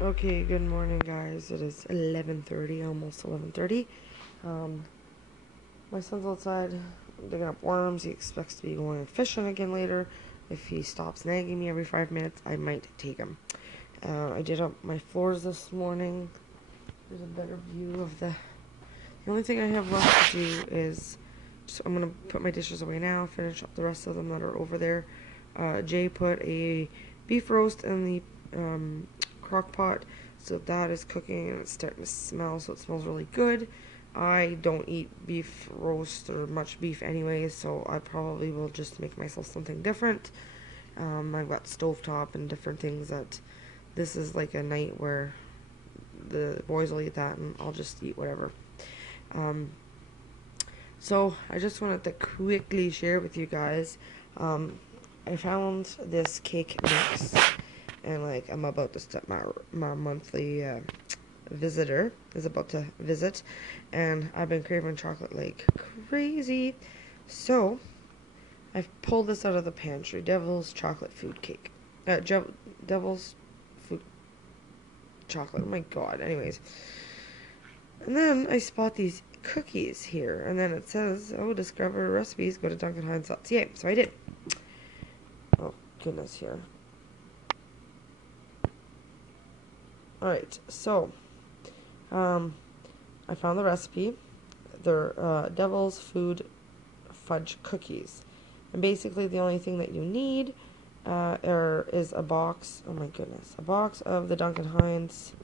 Okay, good morning, guys. It is 11:30, almost 11:30. Um, my son's outside digging up worms. He expects to be going fishing again later. If he stops nagging me every 5 minutes, I might take him. I did up my floors this morning. There's a better view of the... The only thing I have left to do is... I'm going to put my dishes away now, finish up the rest of them that are over there. Jay put a beef roast in the crock pot, so that is cooking and it's starting to smell, so it smells really good. I don't eat beef roast or much beef anyways, so I probably will just make myself something different. I've got stovetop and different things that this is like a night where the boys will eat that and I'll just eat whatever. So I just wanted to quickly share with you guys, I found this cake mix, and like I'm about to start my monthly visitor is about to visit, and I've been craving chocolate like crazy, so I've pulled this out of the pantry. Devil's chocolate food cake, Devil's food chocolate. Oh my god. Anyways, and then I spot these cookies here, and then it says, "Oh, discover recipes. Go to Duncan Hines." Yay! So I did. Oh goodness, here. Alright, so, I found the recipe. They're Devil's Food Fudge Cookies. And basically the only thing that you need is a box, oh my goodness, a box of the Duncan Hines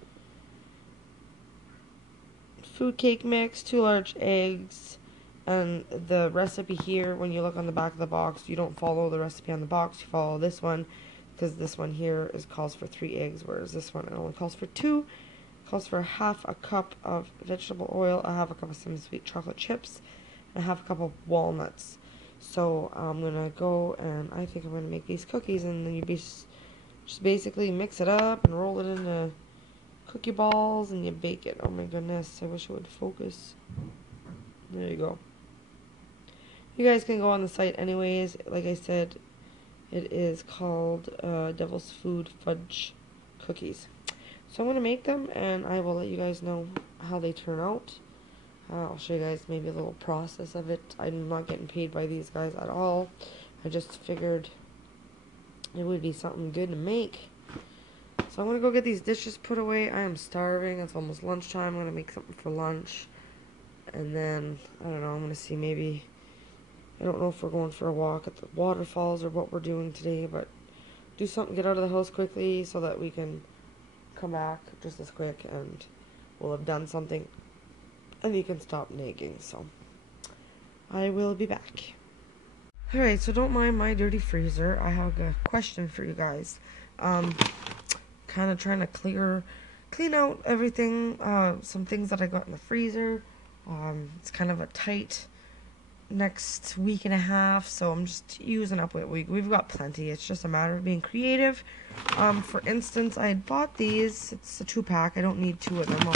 food cake mix, 2 large eggs, and the recipe here, when you look on the back of the box, you don't follow the recipe on the box, you follow this one, because this one here calls for 3 eggs, whereas this one only calls for 2. Calls for half a cup of vegetable oil, a half a cup of semi-sweet chocolate chips, and a half a cup of walnuts. So I'm gonna go and I think I'm gonna make these cookies, and then you just basically mix it up and roll it into cookie balls and you bake it. Oh my goodness, I wish it would focus. There you go. You guys can go on the site anyways. Like I said, it is called Devil's Food Fudge Cookies. So I'm going to make them, and I will let you guys know how they turn out. I'll show you guys maybe a little process of it. I'm not getting paid by these guys at all. I just figured it would be something good to make. So I'm going to go get these dishes put away. I am starving. It's almost lunchtime. I'm going to make something for lunch. And then, I don't know, I'm going to see maybe... I don't know if we're going for a walk at the waterfalls or what we're doing today, but do something, get out of the house quickly so that we can come back just as quick and we'll have done something and you can stop nagging. So I will be back. Alright, so don't mind my dirty freezer. I have a question for you guys. Kind of trying to clean out everything, some things that I got in the freezer. It's kind of a tight next week and a half, so I'm just using up what we've got plenty. It's just a matter of being creative. For instance, I had bought these. It's a 2-pack. I don't need 2 of them.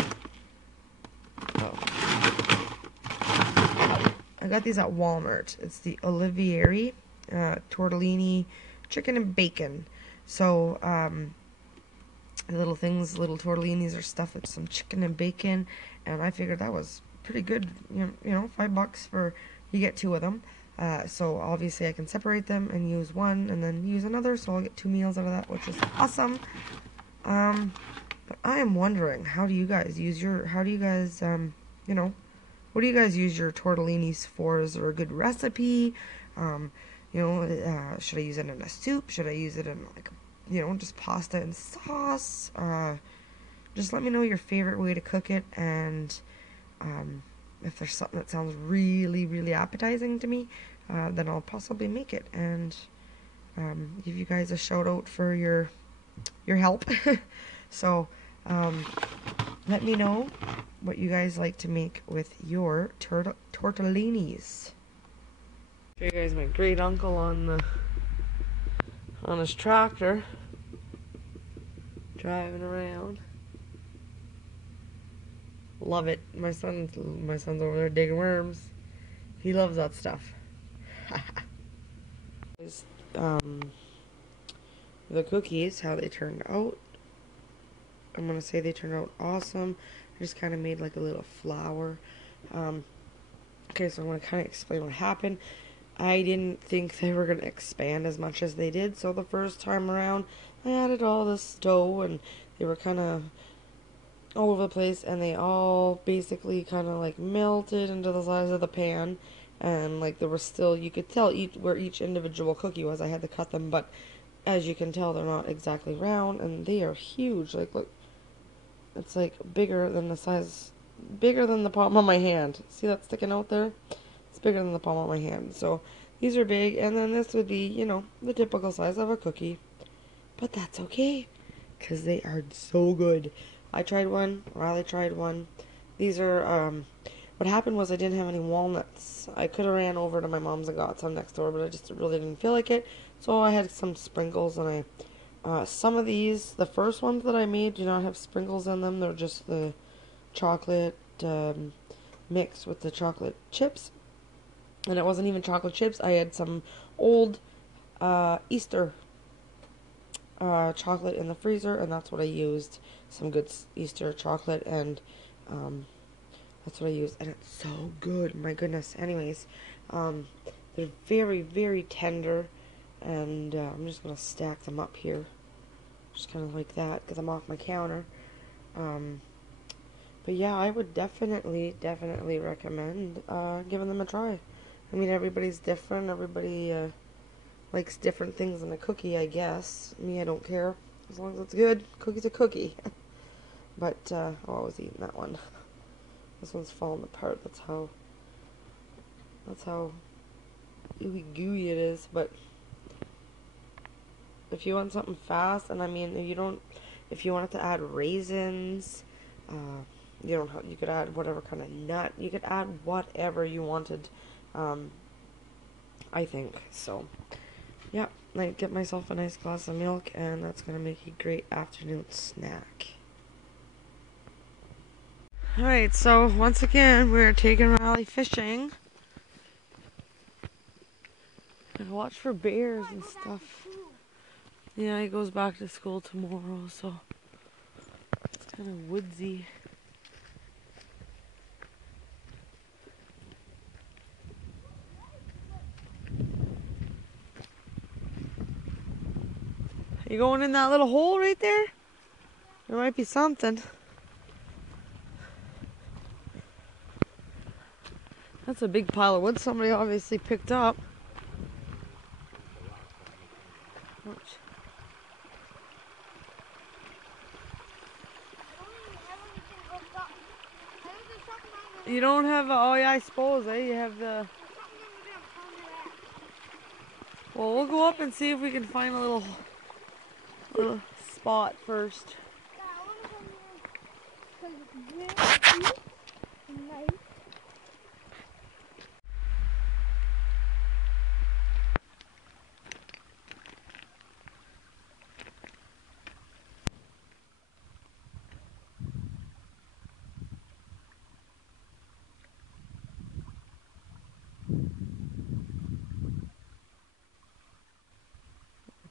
I got these at Walmart. It's the Olivieri tortellini chicken and bacon. So little tortellinis are stuffed with some chicken and bacon, and I figured that was pretty good. You know, $5 for... You get 2 of them, so obviously I can separate them and use one and then use another, so I'll get 2 meals out of that, which is awesome. But I am wondering, what do you guys use your tortellinis for? Is there a good recipe? Should I use it in a soup? Should I use it in just pasta and sauce? Just let me know your favorite way to cook it, and if there's something that sounds really, really appetizing to me, then I'll possibly make it and give you guys a shout out for your help. So let me know what you guys like to make with your tortellinis. Show you guys my great uncle on his tractor driving around. Love it. My son's over there digging worms. He loves that stuff. The cookies, how they turned out. I'm going to say they turned out awesome. I just kind of made like a little flower. Okay, so I'm going to kind of explain what happened. I didn't think they were going to expand as much as they did, so the first time around, I added all this dough, and they were kind of all over the place, and they all basically kind of like melted into the size of the pan, and like there was still, you could tell where each individual cookie was. I had to cut them, but as you can tell, they're not exactly round, and they are huge. Like, look, it's like bigger than the palm of my hand. See that sticking out there? It's bigger than the palm of my hand. So these are big, and then this would be, you know, the typical size of a cookie. But that's okay, because they are so good. I tried one, Riley tried one. These are, what happened was I didn't have any walnuts. I could have ran over to my mom's and got some next door, but I just really didn't feel like it. So I had some sprinkles, and some of these, the first ones that I made, do not have sprinkles in them. They're just the chocolate mixed with the chocolate chips. And it wasn't even chocolate chips. I had some old Easter chocolate in the freezer, and that's what I used. Some good Easter chocolate, and that's what I used. And it's so good. My goodness. Anyways, they're very, very tender, and I'm just going to stack them up here. Just kind of like that, because I'm off my counter. But yeah, I would definitely recommend giving them a try. I mean, everybody's different. Everybody likes different things in a cookie, I guess. Me, I don't care. As long as it's good, cookie's a cookie. But, oh, I was eating that one. This one's falling apart. That's how ooey gooey it is. But if you want something fast, and I mean, if you wanted to add raisins, you could add whatever kind of nut. You could add whatever you wanted, I think. So, yeah, I get myself a nice glass of milk, and that's going to make a great afternoon snack. Alright, so once again, we're taking Riley fishing. And watch for bears and stuff. Yeah, he goes back to school tomorrow, so it's kind of woodsy. You going in that little hole right there? There might be something. That's a big pile of wood somebody obviously picked up. Ouch. You don't have, oh yeah, I suppose, you have the... Well, we'll go up and see if we can find a little spot first.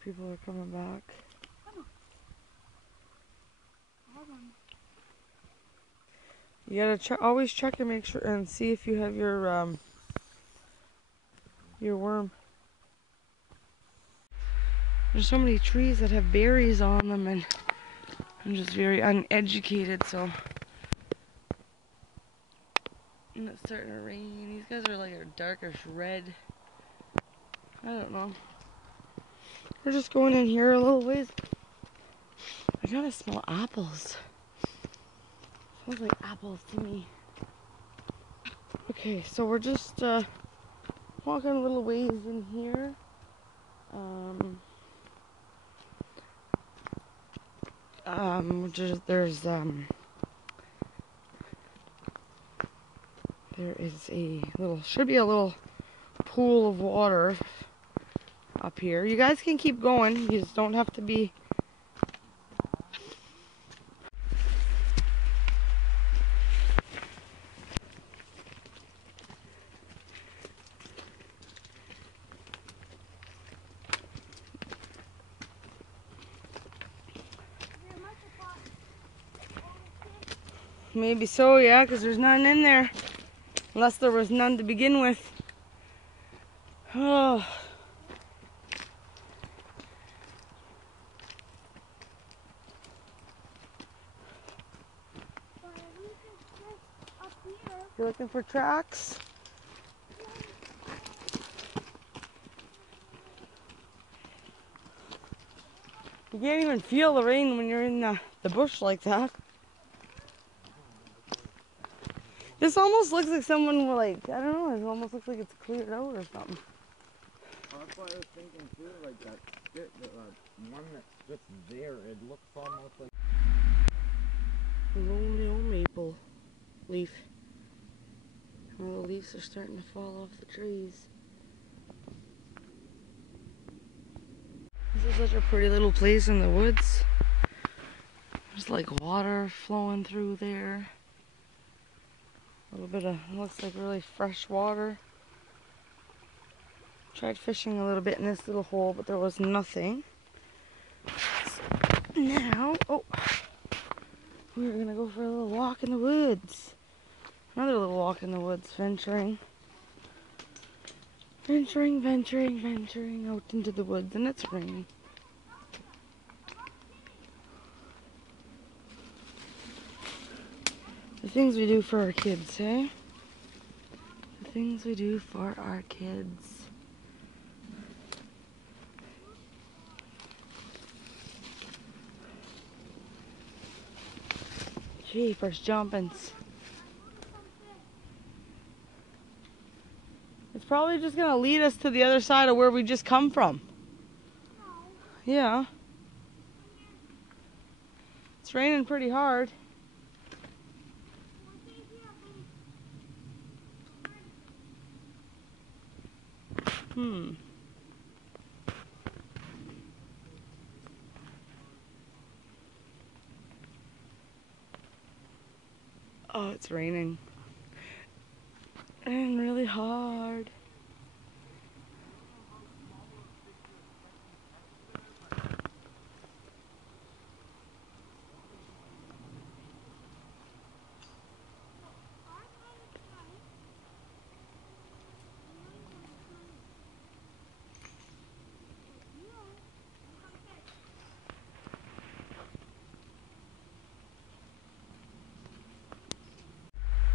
People are coming back. You gotta always check and make sure and see if you have your worm. There's so many trees that have berries on them, and I'm just very uneducated, so. And it's starting to rain. These guys are like a darkish red. I don't know. We're just going in here a little ways. I gotta smell apples. Smells like apples to me. Okay, so we're just walking a little ways in here. There is should be a little pool of water up here. You guys can keep going. You just don't have to be. Maybe so, yeah, because there's none in there. Unless there was none to begin with. Oh. You're looking for tracks? You can't even feel the rain when you're in the bush like that. This almost looks like someone like, I don't know, it almost looks like it's cleared out or something. Well, that's what I was thinking too, like that one that's just there, it looks almost like... Lonely old maple leaf. All the leaves are starting to fall off the trees. This is such a pretty little place in the woods. There's like water flowing through there. A little bit of, looks like really fresh water. Tried fishing a little bit in this little hole, but there was nothing. So now, oh, we're gonna go for a little walk in the woods. Another little walk in the woods, venturing out into the woods, and it's raining. The things we do for our kids, eh? The things we do for our kids. Gee, first jumpins'. It's probably just gonna lead us to the other side of where we just come from. Yeah. It's raining pretty hard. Oh, it's raining. And really hard.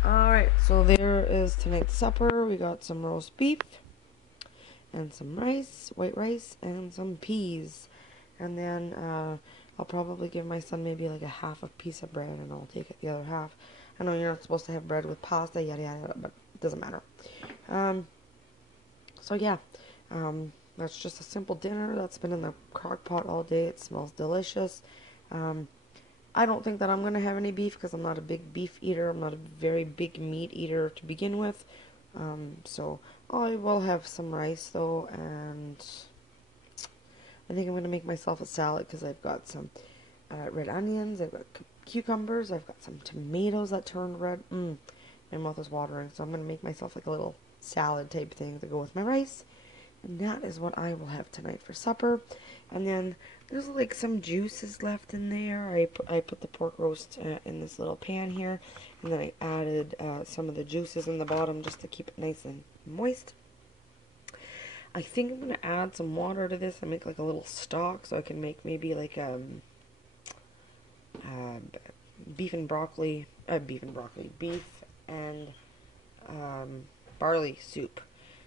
Alright, so there is tonight's supper. We got some roast beef and some rice, white rice, and some peas. And then I'll probably give my son maybe like a half a piece of bread and I'll take the other half. I know you're not supposed to have bread with pasta, yada yada, but it doesn't matter. So yeah, that's just a simple dinner that's been in the crock pot all day. It smells delicious. I don't think that I'm going to have any beef because I'm not a big beef eater. I'm not a very big meat eater to begin with. So I will have some rice though, and I think I'm going to make myself a salad because I've got some red onions, I've got cucumbers, I've got some tomatoes that turned red. My mouth is watering, so I'm going to make myself like a little salad type thing to go with my rice. And that is what I will have tonight for supper. And then there's like some juices left in there. I put the pork roast in this little pan here. And then I added some of the juices in the bottom just to keep it nice and moist. I think I'm going to add some water to this and make like a little stock so I can make maybe like beef and barley soup.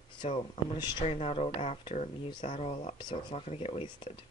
So I'm going to strain that out after and use that all up so it's not going to get wasted.